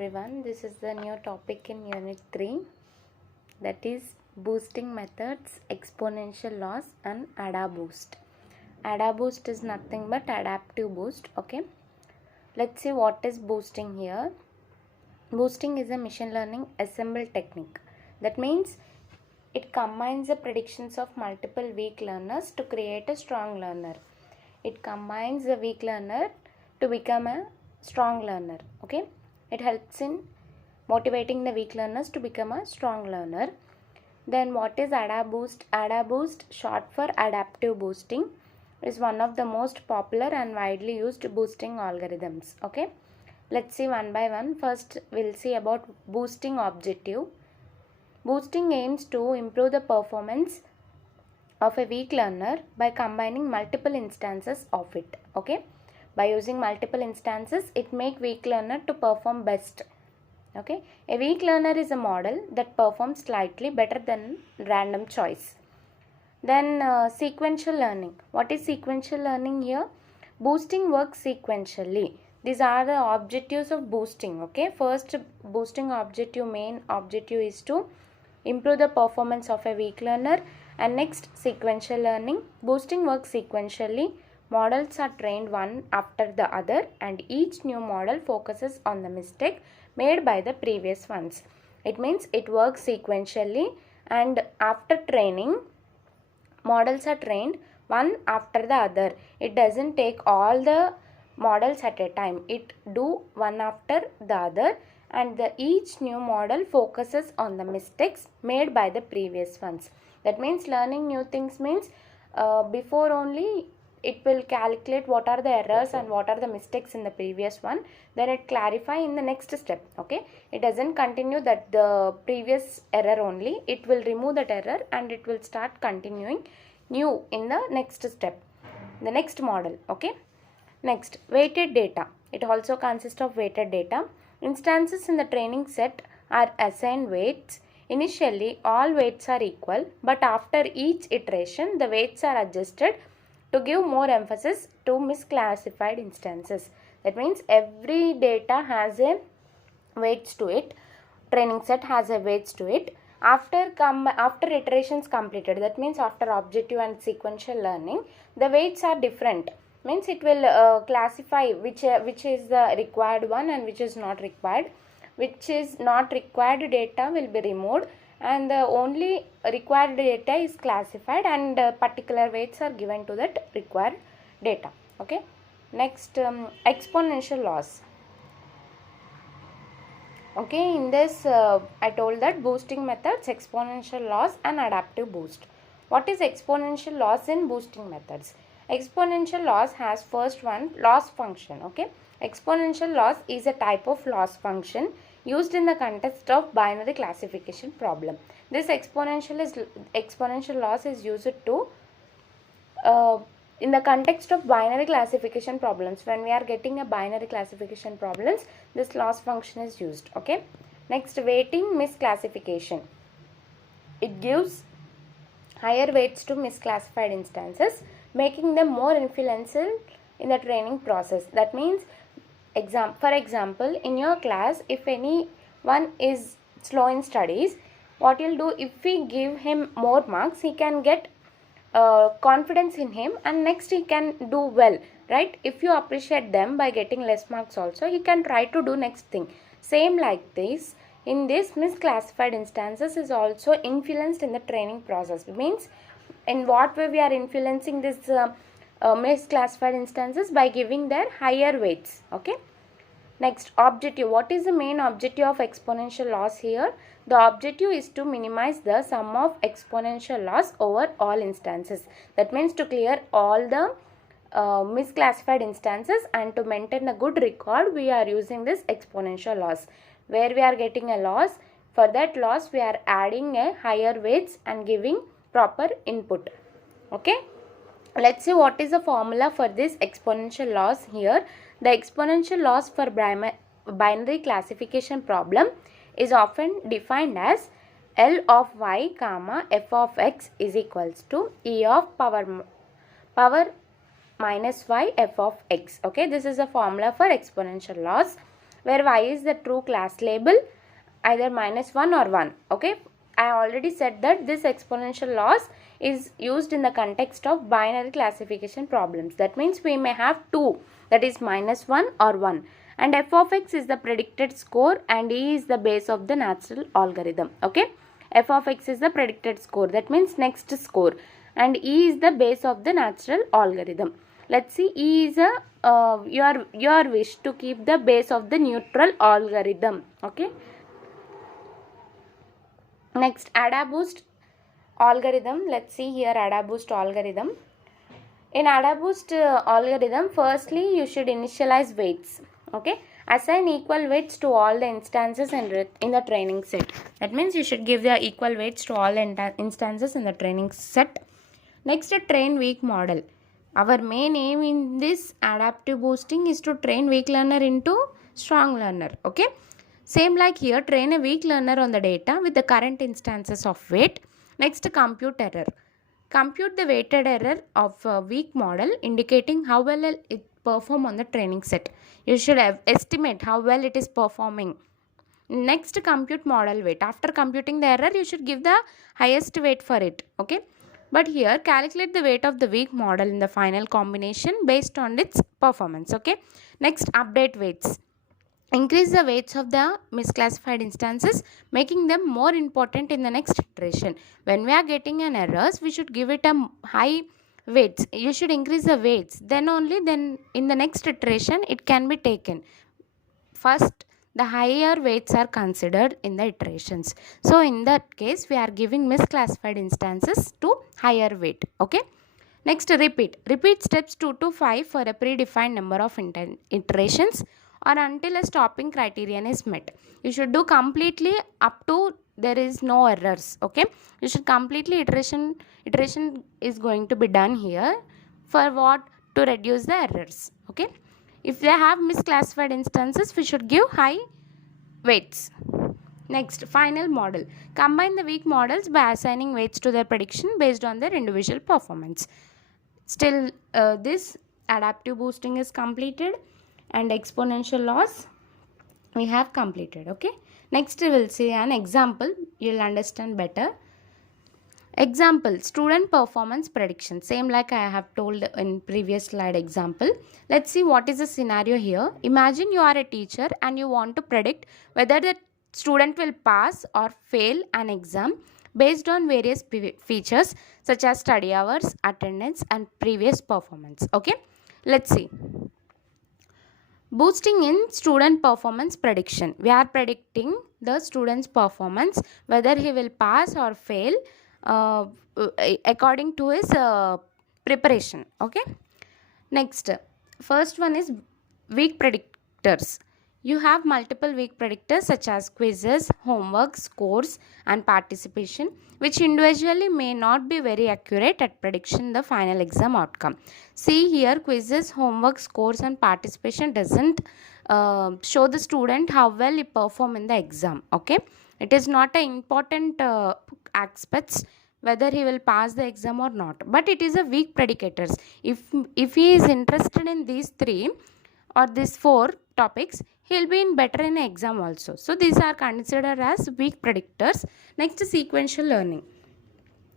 everyone, this is the new topic in Unit 3, that is boosting methods, exponential loss and Adaboost. Adaboost is nothing but adaptive boost. Okay, let's see what is boosting here. Boosting is a machine learning assemble technique. That means it combines the predictions of multiple weak learners to create a strong learner. It combines the weak learner to become a strong learner. Okay, it helps in motivating the weak learners to become a strong learner. Then what is Adaboost? Adaboost, short for adaptive boosting, is one of the most popular and widely used boosting algorithms. Okay, let's see one by one. First we'll see about boosting objective. Boosting aims to improve the performance of a weak learner by combining multiple instances of it. Okay, by using multiple instances, it makes weak learner to perform best. Okay, a weak learner is a model that performs slightly better than random choice. Then sequential learning. What is sequential learning here? Boosting works sequentially. These are the objectives of boosting. Okay, first boosting objective, main objective is to improve the performance of a weak learner. And next, sequential learning. Boosting works sequentially. Models are trained one after the other and each new model focuses on the mistake made by the previous ones. It means it works sequentially, and after training, models are trained one after the other. It doesn't take all the models at a time. It do one after the other, and each new model focuses on the mistakes made by the previous ones. That means learning new things means before only it will calculate what are the errors and what are the mistakes in the previous one, then it clarify in the next step. Okay, it doesn't continue that the previous error only, it will remove that error and it will start continuing new in the next step, the next model. Okay, next, weighted data. It also consists of weighted data. Instances in the training set are assigned weights. Initially all weights are equal, but after each iteration the weights are adjusted to give more emphasis to misclassified instances. That means every data has a weights to it. Training set has a weights to it. After iterations completed, that means after objective and sequential learning, the weights are different. Means it will classify which is the required one and which is not required. Which is not required data will be removed, and the only required data is classified, and particular weights are given to that required data. Okay, next, exponential loss. Okay, in this I told that boosting methods, exponential loss and adaptive boost. What is exponential loss in boosting methods? Exponential loss has first one, loss function. Okay, exponential loss is a type of loss function used in the context of binary classification problem. This exponential loss is used to in the context of binary classification problems. When we are getting a binary classification problems, this loss function is used. Okay, next, weighting misclassification. It gives higher weights to misclassified instances, making them more influential in the training process. That means, for example, in your class, if anyone is slow in studies, what you'll do, if we give him more marks, he can get confidence in him, and next he can do well, right? If you appreciate them by getting less marks also, he can try to do next thing. Same like this, in this misclassified instances is also influenced in the training process. It means, in what way we are influencing this misclassified instances? By giving their higher weights. Okay, next, objective. What is the main objective of exponential loss here? The objective is to minimize the sum of exponential loss over all instances. That means to clear all the misclassified instances, and to maintain a good record, we are using this exponential loss. Where we are getting a loss, for that loss we are adding a higher weights and giving proper input. Okay, let's see what is the formula for this exponential loss here. The exponential loss for binary classification problem is often defined as L of y comma f of x is equals to e of power minus y f of x. Okay, this is a formula for exponential loss. where y is the true class label, either -1 or 1. Okay, I already said that this exponential loss is used in the context of binary classification problems. That means we may have two, that is -1 or 1. And f of x is the predicted score and e is the base of the natural algorithm. Okay, f of x is the predicted score, that means next score, and e is the base of the natural algorithm. Let's see, e is a your wish to keep the base of the neutral algorithm. Okay, next, Adaboost algorithm. Let's see here, Adaboost algorithm. In Adaboost algorithm, firstly you should initialize weights. Okay, assign equal weights to all the instances in the training set. That means you should give the equal weights to all the instances in the training set. Next, a train weak model. Our main aim in this adaptive boosting is to train weak learner into strong learner. Okay, same like here, train a weak learner on the data with the current instances of weight. Next, compute error. Compute the weighted error of a weak model, indicating how well it perform on the training set. You should estimate how well it is performing. Next, compute model weight. After computing the error, you should give the highest weight for it. Okay, but here calculate the weight of the weak model in the final combination based on its performance. Okay, next, update weights. Increase the weights of the misclassified instances, making them more important in the next iteration. When we are getting an errors, we should give it a high weights. You should increase the weights, then in the next iteration it can be taken. First, the higher weights are considered in the iterations. So in that case, we are giving misclassified instances to higher weight. Okay, next, repeat steps 2 to 5 for a predefined number of iterations or until a stopping criterion is met. You should do completely up to there is no errors. Okay, you should completely iteration is going to be done here. For what? To reduce the errors. Okay, if they have misclassified instances, we should give high weights. Next, final model. Combine the weak models by assigning weights to their prediction based on their individual performance. Still, this adaptive boosting is completed and exponential loss we have completed. Okay, next we will see an example. You'll understand better. Example, student performance prediction. Same like I have told in previous slide example. Let's see what is the scenario here. Imagine you are a teacher and you want to predict whether the student will pass or fail an exam based on various features such as study hours, attendance and previous performance. Okay, let's see. Boosting in student performance prediction. We are predicting the student's performance, whether he will pass or fail according to his preparation. Okay, next, first one is weak predictors. You have multiple weak predictors such as quizzes, homework, scores and participation, which individually may not be very accurate at prediction the final exam outcome. See here, quizzes, homework, scores and participation doesn't show the student how well he perform in the exam. Okay, it is not an important aspects whether he will pass the exam or not, but it is a weak predicators. If he is interested in these three or these four topics, he will be in better in exam also. So these are considered as weak predictors. Next, sequential learning.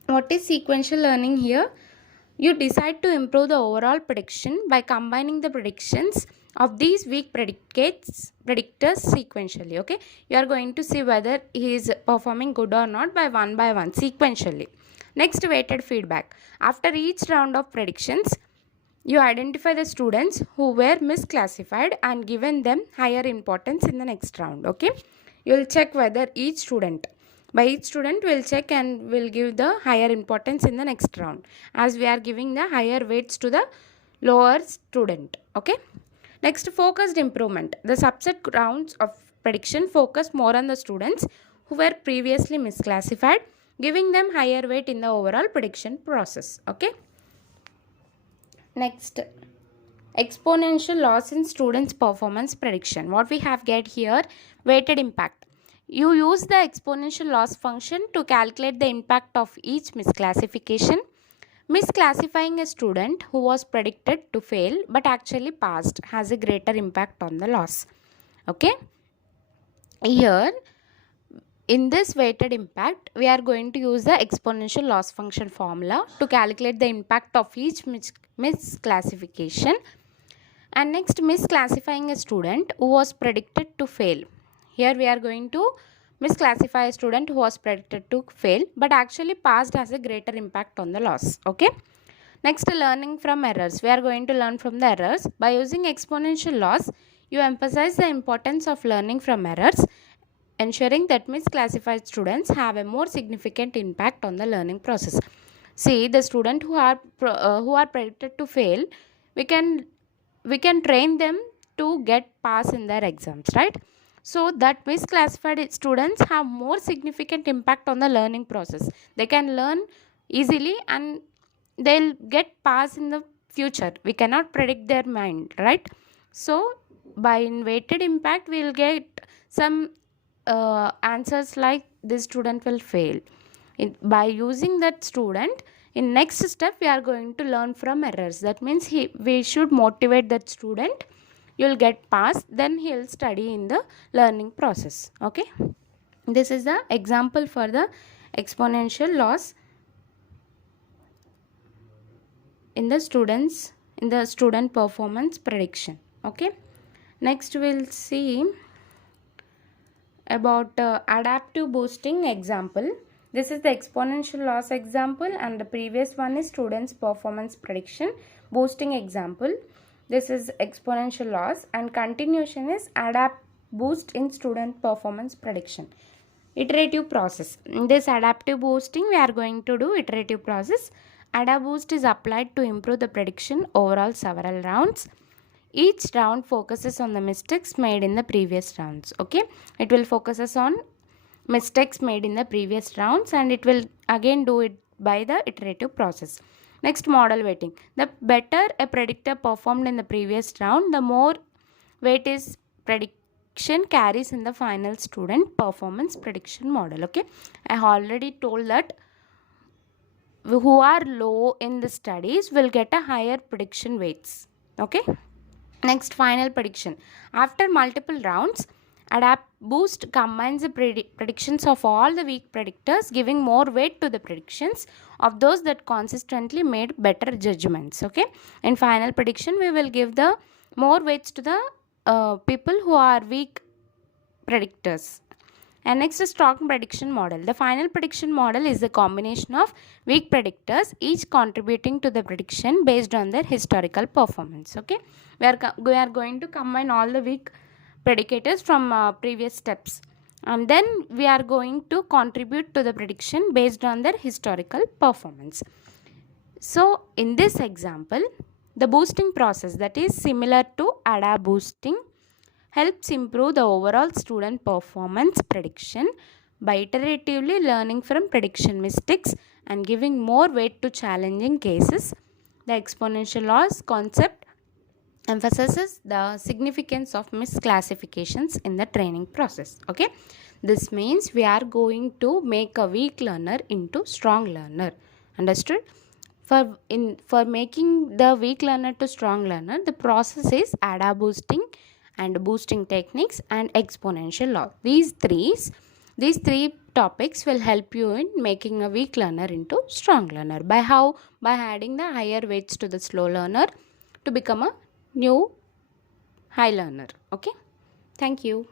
What is sequential learning here? You decide to improve the overall prediction by combining the predictions of these weak predictors sequentially. Okay, you are going to see whether he is performing good or not by one sequentially. Next, weighted feedback. After each round of predictions, you identify the students who were misclassified and given them higher importance in the next round. Okay, you will check whether each student will check and will give the higher importance in the next round, as we are giving the higher weights to the lower student. Okay, next, focused improvement. The subset rounds of prediction focus more on the students who were previously misclassified, giving them higher weight in the overall prediction process. Okay, next, exponential loss in students performance prediction. What we have get here, weighted impact. You use the exponential loss function to calculate the impact of each misclassification. Misclassifying a student who was predicted to fail but actually passed has a greater impact on the loss. Okay, here in this weighted impact, we are going to use the exponential loss function formula to calculate the impact of each misclassification. And next, misclassifying a student who was predicted to fail. Here we are going to misclassify a student who was predicted to fail but actually passed, has a greater impact on the loss. Okay. Next, learning from errors. We are going to learn from the errors. By using exponential loss, you emphasize the importance of learning from errors, ensuring that misclassified students have a more significant impact on the learning process. See, the student who are predicted to fail, we can train them to get pass in their exams, right? So that misclassified students have more significant impact on the learning process. They can learn easily and they'll get pass in the future. We cannot predict their mind, right? So by weighted impact, we'll get some answers like this student will fail. By using that student, in next step we are going to learn from errors. That means we should motivate that student. You'll get pass, then he'll study in the learning process. Okay, this is the example for the exponential loss in the student performance prediction. Okay, next we'll see about adaptive boosting example. This is the exponential loss example and the previous one is students performance prediction boosting example. This is exponential loss and continuation is Adaboost in student performance prediction. Iterative process. In this adaptive boosting, we are going to do iterative process. Adaboost is applied to improve the prediction overall several rounds. Each round focuses on the mistakes made in the previous rounds. Okay, it will focuses on mistakes made in the previous rounds and it will again do it by the iterative process. Next, model weighting. The better a predictor performed in the previous round, the more weight is prediction carries in the final student performance prediction model. Okay, I already told that who are low in the studies will get a higher prediction weights. Okay, next, final prediction. After multiple rounds, Adaboost combines the predictions of all the weak predictors, giving more weight to the predictions of those that consistently made better judgments. Okay, in final prediction, we will give the more weights to the people who are weak predictors. And next is strong prediction model. The final prediction model is the combination of weak predictors, each contributing to the prediction based on their historical performance. Okay, we are going to combine all the weak predicators from previous steps, and then we are going to contribute to the prediction based on their historical performance. So in this example, the boosting process, that is similar to Adaboosting, helps improve the overall student performance prediction by iteratively learning from prediction mistakes and giving more weight to challenging cases. The exponential loss concept emphasizes the significance of misclassifications in the training process. Okay, this means we are going to make a weak learner into strong learner. Understood? For making the weak learner to strong learner, the process is Adaboosting and boosting techniques and exponential loss. These three topics will help you in making a weak learner into strong learner. By how? By adding the higher weights to the slow learner to become a new high learner. Okay, thank you.